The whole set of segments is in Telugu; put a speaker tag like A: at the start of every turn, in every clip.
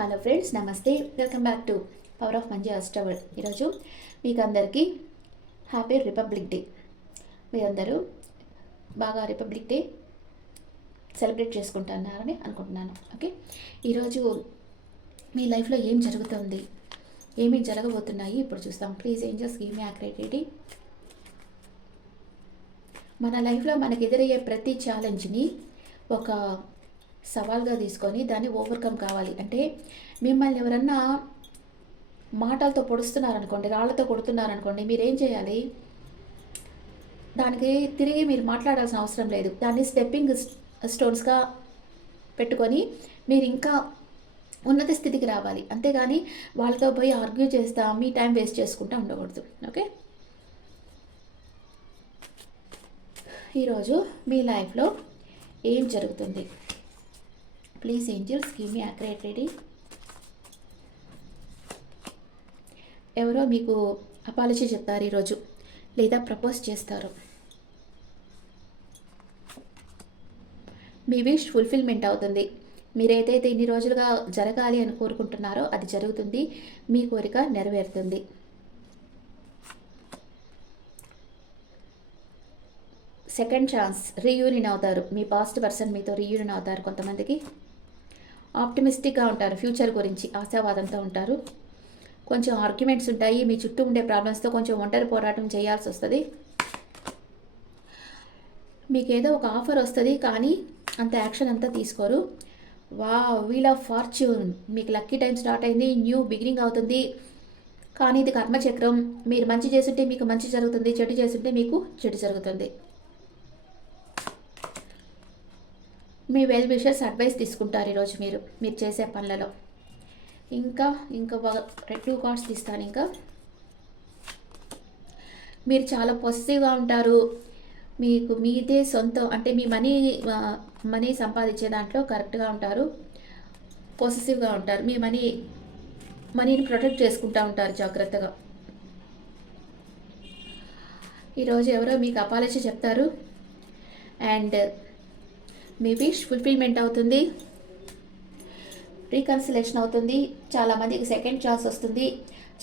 A: హలో ఫ్రెండ్స్ నమస్తే. Welcome back to power of Manji అస్టవర్ ఈరోజు మీకు అందరికీ హ్యాపీ రిపబ్లిక్ డే మీరందరూ బాగా రిపబ్లిక్ డే సెలబ్రేట్ చేసుకుంటున్నారని అనుకుంటున్నాను. ఓకే ఈరోజు మీ లైఫ్లో ఏం జరుగుతుంది? ఏమేమి జరగబోతున్నాయి? ఇప్పుడు చూస్తాం. ప్లీజ్ ఏంజల్స్ గేమ్ మీ మన లైఫ్లో మనకు ఎదురయ్యే ప్రతి ఛాలెంజ్ని ఒక సవాల్గా తీసుకొని దాన్ని ఓవర్కమ్ కావాలి. అంటే మిమ్మల్ని ఎవరన్నా మాటలతో పొడుస్తున్నారనుకోండి రాళ్ళతో కొడుతున్నారనుకోండి మీరేం చేయాలి? దానికి తిరిగి మీరు మాట్లాడాల్సిన అవసరం లేదు. దాన్ని స్టెప్పింగ్ స్టోన్స్గా పెట్టుకొని మీరు ఇంకా ఉన్నత స్థితికి రావాలి. అంతేగాని వాళ్ళతో పోయి ఆర్గ్యూ చేస్తా మీ టైం వేస్ట్ చేసుకుంటూ ఉండకూడదు. ఓకే? ఈరోజు మీ లైఫ్లో ఏం జరుగుతుంది? Please angels give me accurate ready ఎవరో మీకు అపాలజీ చెప్తారు ఈరోజు లేదా ప్రపోజ్ చేస్తారు. మీ విష్ ఫుల్ఫిల్మెంట్ అవుతుంది. మీరు ఏదైతే ఇన్ని రోజులుగా జరగాలి అని కోరుకుంటున్నారో అది జరుగుతుంది. మీ కోరిక నెరవేరుతుంది. సెకండ్ ఛాన్స్ రీయూనియన్ అవుతారు. మీ పాస్ట్ పర్సన్ మీతో రీయూనియన్ అవుతారు కొంతమందికి. ఆప్టిమిస్టిక్గా ఉంటారు ఫ్యూచర్ గురించి ఆశావాదంతో ఉంటారు. కొంచెం ఆర్గ్యుమెంట్స్ ఉంటాయి మీ చుట్టూ ఉండే ప్రాబ్లమ్స్తో కొంచెం ఒంటరి పోరాటం చేయాల్సి వస్తుంది. మీకు ఏదో ఒక ఆఫర్ వస్తుంది కానీ అంత యాక్షన్ అంతా తీసుకోరు. వా వీల్ ఆఫ్ ఫార్చ్యూన్. మీకు లక్కీ టైం స్టార్ట్ అయింది న్యూ బిగినింగ్ అవుతుంది. కానీ ఇది కర్మచక్రం. మీరు మంచి చేస్తుంటే మీకు మంచి జరుగుతుంది చెడు చేస్తుంటే మీకు చెడు జరుగుతుంది. మీ వెల్ విషర్స్ అడ్వైస్ తీసుకుంటారు ఈరోజు మీరు మీరు చేసే పనులలో. ఇంకా ఇంకా టూ కార్డ్స్ తీస్తాను ఇంకా. మీరు చాలా పాజిటివ్గా ఉంటారు. మీకు మీదే సొంతం అంటే మీ మనీ మనీ సంపాదించే దాంట్లో కరెక్ట్గా ఉంటారు. పాజిటివ్గా ఉంటారు. మీ మనీ మనీని ప్రొటెక్ట్ చేసుకుంటూ ఉంటారు జాగ్రత్తగా. ఈరోజు ఎవరో మీకు అపాలజీ చెప్తారు. అండ్ మీ విష్ ఫుల్ఫిల్మెంట్ అవుతుంది. రీకన్సిలేషన్ అవుతుంది. చాలామందికి సెకండ్ ఛాన్స్ వస్తుంది.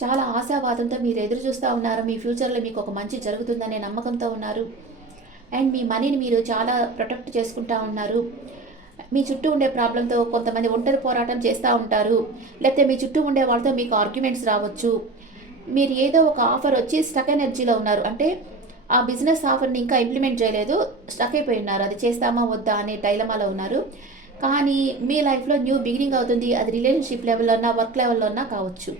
A: చాలా ఆశావాదంతో మీరు ఎదురు చూస్తూ ఉన్నారు. మీ ఫ్యూచర్లో మీకు ఒక మంచి జరుగుతుందనే నమ్మకంతో ఉన్నారు. అండ్ మీ మనీని మీరు చాలా ప్రొటెక్ట్ చేసుకుంటూ ఉన్నారు. మీ చుట్టూ ఉండే ప్రాబ్లంతో కొంతమంది ఒంటరి పోరాటం చేస్తూ ఉంటారు. లేకపోతే మీ చుట్టూ ఉండే వాళ్ళతో మీకు ఆర్గ్యుమెంట్స్ రావచ్చు. మీరు ఏదో ఒక ఆఫర్ వచ్చి స్టక్ ఎనర్జీలో ఉన్నారు. అంటే ఆ బిజినెస్ ఆఫర్ని ఇంకా ఇంప్లిమెంట్ చేయలేదు. స్టక్ అయిపోయి ఉన్నారు అది చేస్తామా వద్దా అనే డైలమాలో ఉన్నారు. కానీ మీ లైఫ్లో న్యూ బిగినింగ్ అవుతుంది. అది రిలేషన్షిప్ లెవెల్లో ఉన్నా వర్క్ లెవెల్లో ఉన్నా కావచ్చు.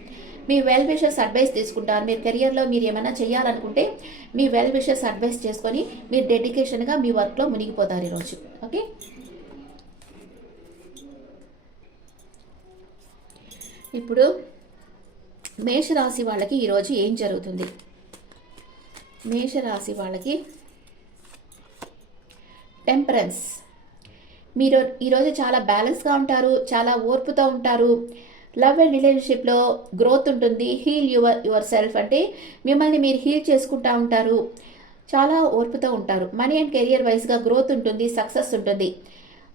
A: మీ వెల్ విషర్స్ అడ్వైస్ తీసుకుంటారు. మీరు కెరియర్లో మీరు ఏమైనా చేయాలనుకుంటే మీ వెల్ విషర్స్ అడ్వైస్ చేసుకొని మీరు డెడికేషన్గా మీ వర్క్లో మునిగిపోతారు ఈరోజు. ఓకే? ఇప్పుడు మేషరాశి వాళ్ళకి ఈరోజు ఏం జరుగుతుంది? మేషరాశి వాళ్ళకి టెంపరెన్స్ మీరు ఈరోజు చాలా బ్యాలెన్స్గా ఉంటారు చాలా ఓర్పుతో ఉంటారు. లవ్ అండ్ రిలేషన్షిప్లో గ్రోత్ ఉంటుంది. హీల్ యువర్ యువర్ సెల్ఫ్ అంటే మిమ్మల్ని మీరు హీల్ చేసుకుంటూ ఉంటారు. చాలా ఓర్పుతో ఉంటారు. మనీ అండ్ కెరియర్ వైజ్గా గ్రోత్ ఉంటుంది సక్సెస్ ఉంటుంది.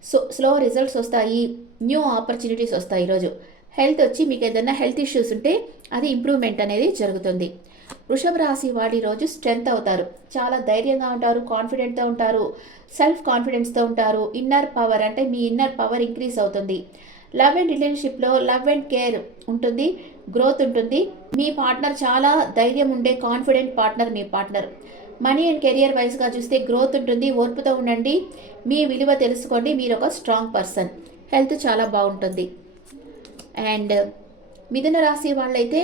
A: సో స్లో రిజల్ట్స్ వస్తాయి న్యూ ఆపర్చునిటీస్ వస్తాయి ఈరోజు. హెల్త్ వచ్చి మీకు ఏదైనా హెల్త్ ఇష్యూస్ ఉంటే అది ఇంప్రూవ్మెంట్ అనేది జరుగుతుంది. వృషభ రాశి వాడి రోజు స్ట్రెంగ్త్ అవుతారు. చాలా ధైర్యంగా ఉంటారు కాన్ఫిడెంట్తో ఉంటారు సెల్ఫ్ కాన్ఫిడెన్స్తో ఉంటారు. ఇన్నర్ పవర్ అంటే మీ ఇన్నర్ పవర్ ఇంక్రీజ్ అవుతుంది. లవ్ అండ్ రిలేషన్షిప్లో లవ్ అండ్ కేర్ ఉంటుంది గ్రోత్ ఉంటుంది. మీ పార్ట్నర్ చాలా ధైర్యం ఉండే కాన్ఫిడెంట్ పార్ట్నర్ మీ పార్ట్నర్ మనీ అండ్ కెరియర్ వైజ్గా చూస్తే గ్రోత్ ఉంటుంది ఓర్పుతో ఉండండి. మీ విలువ తెలుసుకోండి మీరు ఒక స్ట్రాంగ్ పర్సన్ హెల్త్ చాలా బాగుంటుంది. అండ్ మిథున రాశి వాళ్ళైతే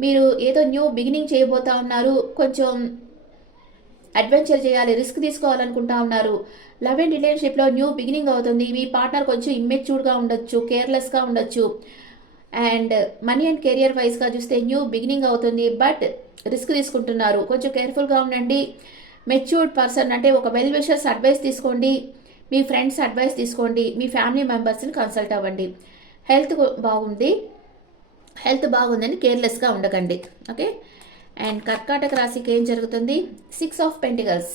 A: మీరు ఏదో న్యూ బిగినింగ్ చేయబోతా ఉన్నారు. కొంచెం అడ్వెంచర్ చేయాలి రిస్క్ తీసుకోవాలనుకుంటా ఉన్నారు. లవ్ అండ్ రిలేషన్షిప్లో న్యూ బిగినింగ్ అవుతుంది. మీ పార్ట్నర్ కొంచెం ఇమ్మెచ్యూర్డ్గా ఉండొచ్చు కేర్లెస్గా ఉండొచ్చు. అండ్ మనీ అండ్ కెరియర్ వైజ్గా చూస్తే న్యూ బిగినింగ్ అవుతుంది. బట్ రిస్క్ తీసుకుంటున్నారు. కొంచెం కేర్ఫుల్గా ఉండండి. మెచ్యూర్డ్ పర్సన్ అంటే ఒక వెల్ విషర్స్ అడ్వైస్ తీసుకోండి. మీ ఫ్రెండ్స్ అడ్వైస్ తీసుకోండి. మీ ఫ్యామిలీ మెంబర్స్ని కన్సల్ట్ అవ్వండి. హెల్త్ బాగుంది. హెల్త్ బాగుందని కేర్లెస్గా ఉండకండి. ఓకే? అండ్ కర్కాటక రాశికి ఏం జరుగుతుంది? సిక్స్ ఆఫ్ పెంటికల్స్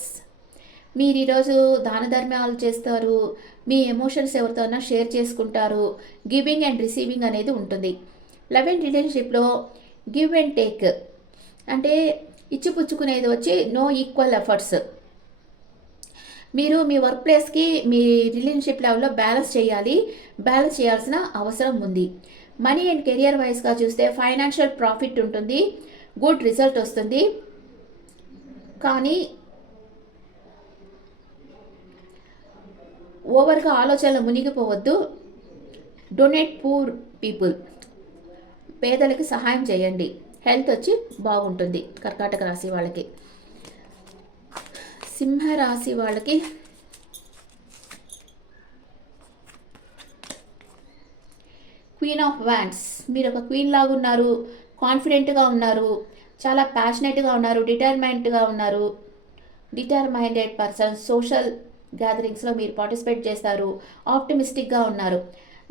A: మీరు ఈరోజు దాన ధర్మాలు చేస్తారు మీ ఎమోషన్స్ ఎవరితోనైనా షేర్ చేసుకుంటారు గివింగ్ అండ్ రిసీవింగ్ అనేది ఉంటుంది. లవ్ అండ్ రిలేషన్షిప్లో గివ్ అండ్ టేక్ అంటే ఇచ్చిపుచ్చుకునేది వచ్చి నో ఈక్వల్ ఎఫర్ట్స్ మీరు మీ వర్క్ ప్లేస్కి మీ రిలేషన్షిప్ లెవెల్లో బ్యాలెన్స్ చేయాలి బ్యాలెన్స్ చేయాల్సిన అవసరం ఉంది. మనీ అండ్ కెరియర్ వైజ్గా చూస్తే ఫైనాన్షియల్ ప్రాఫిట్ ఉంటుంది గుడ్ రిజల్ట్ వస్తుంది. కానీ ఓవర్గా ఆలోచనలు మునిగిపోవద్దు. Donate poor people. పేదలకి సహాయం చేయండి. హెల్త్ వచ్చి బాగుంటుంది కర్కాటక రాశి వాళ్ళకి. సింహ రాశి వాళ్ళకి క్వీన్ ఆఫ్ వ్యాండ్స్ మీరు ఒక క్వీన్ లాగా ఉన్నారు కాన్ఫిడెంట్గా ఉన్నారు చాలా ప్యాషనెట్గా ఉన్నారు డిటర్మెంట్గా ఉన్నారు. డిటర్మైండెడ్ పర్సన్ సోషల్ గ్యాదరింగ్స్లో మీరు పార్టిసిపేట్ చేస్తారు ఆప్టిమిస్టిక్గా ఉన్నారు.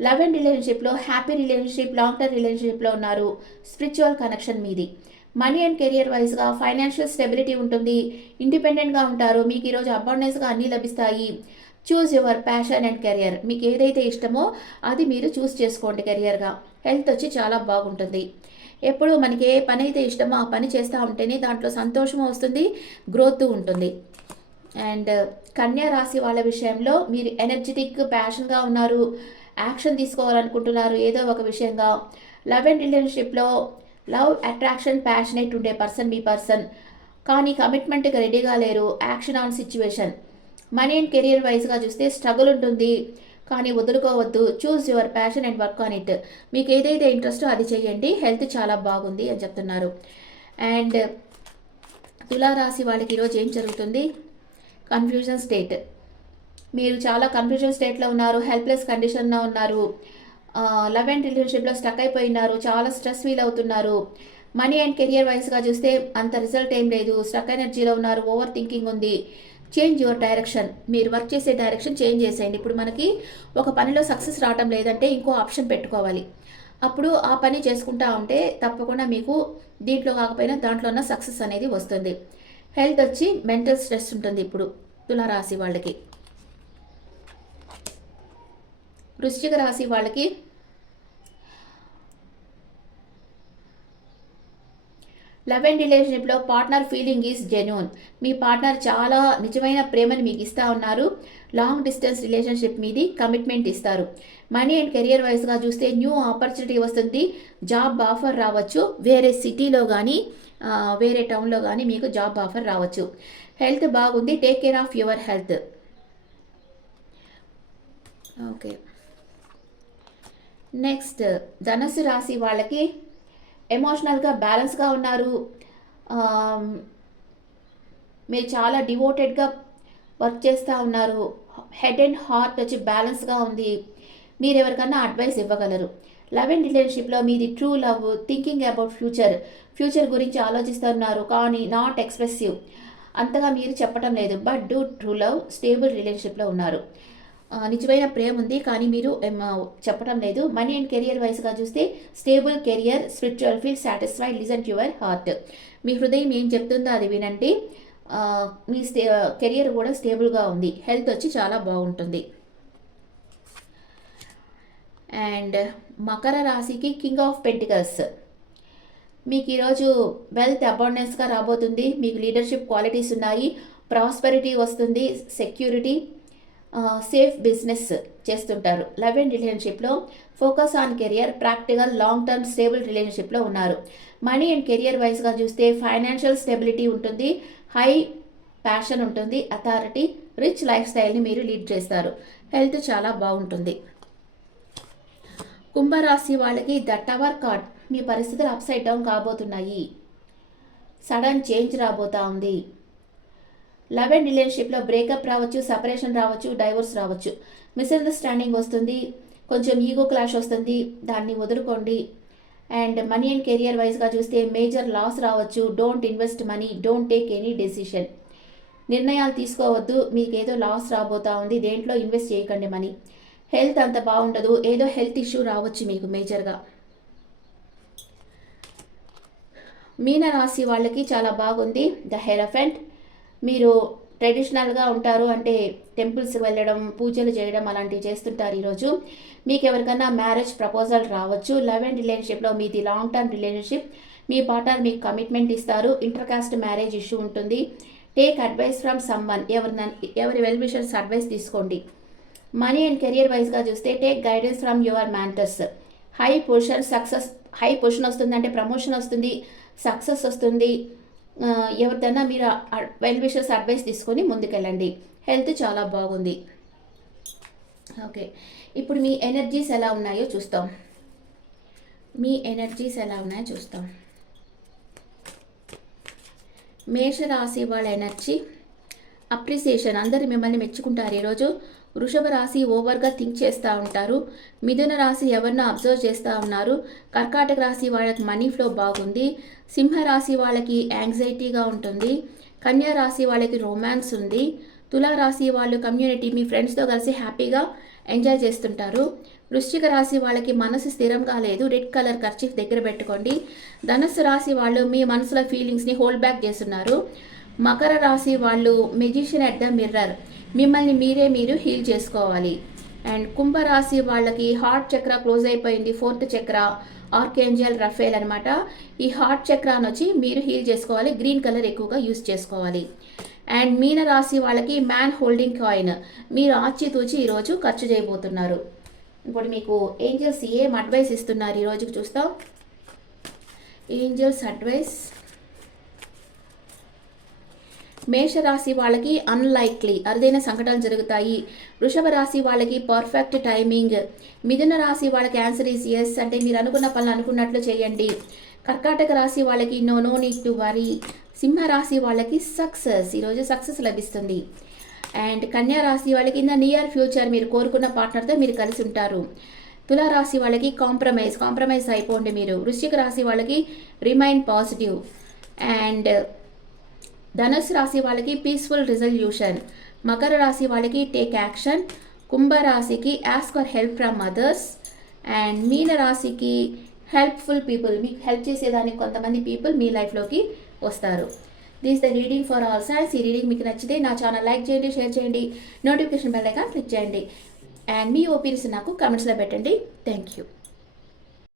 A: లవ్ అండ్ రిలేషన్షిప్లో హ్యాపీ రిలేషన్షిప్ లాంగ్ టర్మ్ రిలేషన్షిప్లో ఉన్నారు స్పిరిచువల్ కనెక్షన్ మీది. మనీ అండ్ కెరియర్ వైజ్గా ఫైనాన్షియల్ స్టెబిలిటీ ఉంటుంది ఇండిపెండెంట్గా ఉంటారు మీకు ఈరోజు అబాండెన్స్గా అన్నీ లభిస్తాయి. Choose your passion and career మీకు ఏదైతే ఇష్టమో అది మీరు చూస్ చేసుకోండి కెరియర్గా హెల్త్ వచ్చి చాలా బాగుంటుంది. ఎప్పుడు మనకి ఏ పని అయితే ఇష్టమో ఆ పని చేస్తూ ఉంటేనే దాంట్లో సంతోషం వస్తుంది గ్రోత్ ఉంటుంది. అండ్ కన్యా రాశి వాళ్ళ విషయంలో మీరు ఎనర్జెటిక్ ప్యాషన్గా ఉన్నారు యాక్షన్ తీసుకోవాలనుకుంటున్నారు ఏదో ఒక విషయంగా. లవ్ అండ్ రిలేషన్షిప్లో లవ్ అట్రాక్షన్ ప్యాషనేట్ ఉండే పర్సన్ మీ పర్సన్ కానీ కమిట్మెంట్కి రెడీగా లేరు action on situation money and career వైజ్గా చూస్తే స్ట్రగుల్ ఉంటుంది కానీ వదులుకోవద్దు. Choose your passion and work on it మీకు ఏదైతే ఇంట్రెస్టో అది చేయండి హెల్త్ చాలా బాగుంది అని చెప్తున్నారు. అండ్ తులారాశి వాళ్ళకి ఈరోజు ఏం జరుగుతుంది? కన్ఫ్యూజన్ స్టేట్ మీరు చాలా కన్ఫ్యూజన్ స్టేట్లో ఉన్నారు హెల్ప్లెస్ కండిషన్లో ఉన్నారు. లవ్ అండ్ రిలేషన్షిప్లో స్టక్ అయిపోయినారు చాలా స్ట్రెస్ ఫీల్ అవుతున్నారు. మనీ అండ్ కెరియర్ వైజ్గా చూస్తే అంత రిజల్ట్ ఏం లేదు. స్టక్ ఎనర్జీలో ఉన్నారు ఓవర్ థింకింగ్ ఉంది. Change your direction. మీరు వర్క్ చేసే డైరెక్షన్ చేంజ్ చేసేయండి. ఇప్పుడు మనకి ఒక పనిలో సక్సెస్ రావటం లేదంటే ఇంకో ఆప్షన్ పెట్టుకోవాలి. అప్పుడు ఆ పని చేసుకుంటా ఉంటే తప్పకుండా మీకు దీంట్లో కాకపోయినా దాంట్లో ఉన్న సక్సెస్ అనేది వస్తుంది. హెల్త్ వచ్చి మెంటల్ స్ట్రెస్ ఉంటుంది ఇప్పుడు తులారాశి వాళ్ళకి. వృశ్చిక రాశి వాళ్ళకి లవ్ అండ్ రిలేషన్షిప్లో పార్ట్నర్ ఫీలింగ్ ఈజ్ జెన్యున్. మీ పార్ట్నర్ చాలా నిజమైన ప్రేమని మీకు ఇస్తూ ఉన్నారు. లాంగ్ డిస్టెన్స్ రిలేషన్షిప్ మీది కమిట్మెంట్ ఇస్తారు. మనీ అండ్ కెరియర్ వైజ్గా చూస్తే న్యూ ఆపర్చునిటీ వస్తుంది. జాబ్ ఆఫర్ రావచ్చు. వేరే సిటీలో కానీ వేరే టౌన్లో కానీ మీకు జాబ్ ఆఫర్ రావచ్చు. హెల్త్ బాగుంది. Take care of your health. Okay. Next ధనస్సు రాశి వాళ్ళకి ఎమోషనల్గా బ్యాలెన్స్గా ఉన్నారు. మీరు చాలా డివోటెడ్గా వర్క్ చేస్తూ ఉన్నారు. హెడ్ అండ్ హార్ట్ వచ్చి బ్యాలెన్స్గా ఉంది. మీరు ఎవరికన్నా అడ్వైస్ ఇవ్వగలరు. లవ్ అండ్ రిలేషన్షిప్లో మీది true love thinking about future future గురించి ఆలోచిస్తున్నారు కానీ నాట్ ఎక్స్ప్రెసివ్ అంతగా మీరు చెప్పడం లేదు. But do true love stable రిలేషన్షిప్లో ఉన్నారు. నిజమైన ప్రేమ ఉంది కానీ మీరు చెప్పడం లేదు. మనీ అండ్ కెరియర్ వైస్గా చూస్తే stable career spiritual feel satisfied listen your heart మీ హృదయం ఏం చెప్తుందో అది వినండి. మీ స్టే కెరియర్ కూడా స్టేబుల్గా ఉంది. హెల్త్ వచ్చి చాలా బాగుంటుంది. అండ్ మకర రాశికి కింగ్ ఆఫ్ పెంటికల్స్ మీకు ఈరోజు వెల్త్ అబాండెన్స్గా రాబోతుంది. మీకు లీడర్షిప్ క్వాలిటీస్ ఉన్నాయి. ప్రాస్పెరిటీ వస్తుంది. సెక్యూరిటీ సేఫ్ బిజినెస్ చేస్తుంటారు. లవ్ అండ్ రిలేషన్షిప్లో focus on career practical long term stable రిలేషన్షిప్లో ఉన్నారు. మనీ అండ్ కెరియర్ వైజ్గా చూస్తే ఫైనాన్షియల్ స్టెబిలిటీ ఉంటుంది హై ప్యాషన్ ఉంటుంది అథారిటీ రిచ్ లైఫ్ స్టైల్ని మీరు లీడ్ చేస్తారు. హెల్త్ చాలా బాగుంటుంది. కుంభరాశి వాళ్ళకి ద టవర్ కార్డ్ మీ పరిస్థితులు అప్సైడ్ డౌన్ కాబోతున్నాయి. సడన్ చేంజ్ రాబోతా ఉంది. లవ్ అండ్ రిలేషన్షిప్లో బ్రేకప్ రావచ్చు సపరేషన్ రావచ్చు డైవోర్స్ రావచ్చు. మిస్అండర్స్టాండింగ్ వస్తుంది కొంచెం ఈగో క్లాష్ వస్తుంది దాన్ని వదులుకోండి. అండ్ మనీ అండ్ కెరియర్ వైజ్గా చూస్తే మేజర్ లాస్ రావచ్చు. Don't invest money don't take any decision. నిర్ణయాలు తీసుకోవద్దు మీకు ఏదో లాస్ రాబోతా ఉంది దేంట్లో ఇన్వెస్ట్ చేయకండి మనీ. హెల్త్ అంత బాగుండదు ఏదో హెల్త్ ఇష్యూ రావచ్చు మీకు మేజర్గా. మీన రాశి వాళ్ళకి చాలా బాగుంది. ద హెరఫెంట్ మీరు ట్రెడిషనల్గా ఉంటారు అంటే టెంపుల్స్ వెళ్ళడం పూజలు చేయడం అలాంటివి చేస్తుంటారు ఈరోజు. మీకు ఎవరికైనా మ్యారేజ్ ప్రపోజల్ రావచ్చు. లవ్ అండ్ రిలేషన్షిప్లో మీది లాంగ్ టర్మ్ రిలేషన్షిప్. మీ పార్ట్నర్ మీకు కమిట్మెంట్ ఇస్తారు. ఇంటర్కాస్ట్ మ్యారేజ్ ఇష్యూ ఉంటుంది. Take advice from someone. ఎవరి ఎవరి వెల్ విషర్స్ అడ్వైస్ తీసుకోండి. మనీ అండ్ కెరియర్ వైజ్గా చూస్తే take guidance from your mentors high position success high position వస్తుంది అంటే ప్రమోషన్ వస్తుంది సక్సెస్ వస్తుంది. ఎవరిదైనా మీరు వెల్ విషర్స్ అడ్వైస్ తీసుకొని ముందుకెళ్ళండి. హెల్త్ చాలా బాగుంది. ఓకే ఇప్పుడు మీ ఎనర్జీస్ ఎలా ఉన్నాయో చూస్తాం. మీ ఎనర్జీస్ ఎలా ఉన్నాయో చూస్తాం. మేషరాశి వాళ్ళ ఎనర్జీ అప్రిసియేషన్ అందరు మిమ్మల్ని మెచ్చుకుంటారు ఈరోజు. వృషభ రాశి ఓవర్గా థింక్ చేస్తూ ఉంటారు. మిథున రాశి ఎవరినో అబ్జర్వ్ చేస్తూ ఉన్నారు. కర్కాటక రాశి వాళ్ళకి మనీ ఫ్లో బాగుంది. సింహ రాశి వాళ్ళకి యాంగ్జైటీగా ఉంటుంది. కన్యా రాశి వాళ్ళకి రొమాన్స్ ఉంది. తులా రాశి వాళ్ళు కమ్యూనిటీ మీ ఫ్రెండ్స్తో కలిసి హ్యాపీగా ఎంజాయ్ చేస్తుంటారు. వృశ్చిక రాశి వాళ్ళకి మనసు స్థిరంగా లేదు. రెడ్ కలర్ ఖర్చీఫ్ దగ్గర పెట్టుకోండి. ధనుస్సు రాశి వాళ్ళు మీ మనసులో ఫీలింగ్స్ని హోల్డ్ బ్యాక్ చేస్తున్నారు. మకర రాశి వాళ్ళు మెజిషియన్ అట్ ద మిర్రర్ మిమ్మల్ని మీరే మీరు హీల్ చేసుకోవాలి. అండ్ కుంభరాశి వాళ్ళకి హార్ట్ చక్ర క్లోజ్ అయిపోయింది ఫోర్త్ చక్ర ఆర్కేంజల్ రఫేల్ అనమాట ఈ హార్ట్ చక్రాన్ని వచ్చి మీరు హీల్ చేసుకోవాలి గ్రీన్ కలర్ ఎక్కువగా యూస్ చేసుకోవాలి. అండ్ మీన రాశి వాళ్ళకి మ్యాన్ హోల్డింగ్ కాయిన్ మీరు ఆచితూచి ఈరోజు ఖర్చు చేయబోతున్నారు. ఇప్పుడు మీకు ఏంజల్స్ ఏం అడ్వైస్ ఇస్తున్నారు ఈరోజు చూస్తాం. ఏంజల్స్ అడ్వైస్ మేషరాశి వాళ్ళకి అన్లైక్లీ అరుదైన సంఘటనలు జరుగుతాయి. వృషభ రాశి వాళ్ళకి పర్ఫెక్ట్ టైమింగ్ మిథున రాశి వాళ్ళకి ఆన్సర్ ఈస్ ఎస్ అంటే మీరు అనుకున్న పనులు అనుకున్నట్లు చేయండి. కర్కాటక రాశి వాళ్ళకి no no need to worry సింహ రాశి వాళ్ళకి సక్సెస్ ఈరోజు సక్సెస్ లభిస్తుంది. అండ్ కన్యా రాశి వాళ్ళకి ఇన్ ద నియర్ ఫ్యూచర్ మీరు కోరుకున్న పార్ట్నర్తో మీరు కలిసి ఉంటారు. తులారాశి వాళ్ళకి కాంప్రమైజ్ కాంప్రమైజ్ అయిపోండి మీరు. వృశ్చిక రాశి వాళ్ళకి రిమైన్ పాజిటివ్ అండ్ ధనుసు రాశి వాళ్ళకి పీస్ఫుల్ రిజల్యూషన్ మకర రాశి వాళ్ళకి టేక్ యాక్షన్ కుంభ రాశికి ask for help from others and మీన రాశికి హెల్ప్ఫుల్ పీపుల్ మీకు హెల్ప్ చేసేదానికి కొంతమంది పీపుల్ మీ లైఫ్లోకి వస్తారు. This the reading for all signs ఈ రీడింగ్ మీకు నచ్చితే నా ఛానల్ లైక్ చేయండి షేర్ చేయండి నోటిఫికేషన్ బెల్ ఐకాన్ క్లిక్ చేయండి. అండ్ మీ ఒపీనియన్స్ నాకు కమెంట్స్లో పెట్టండి. Thank you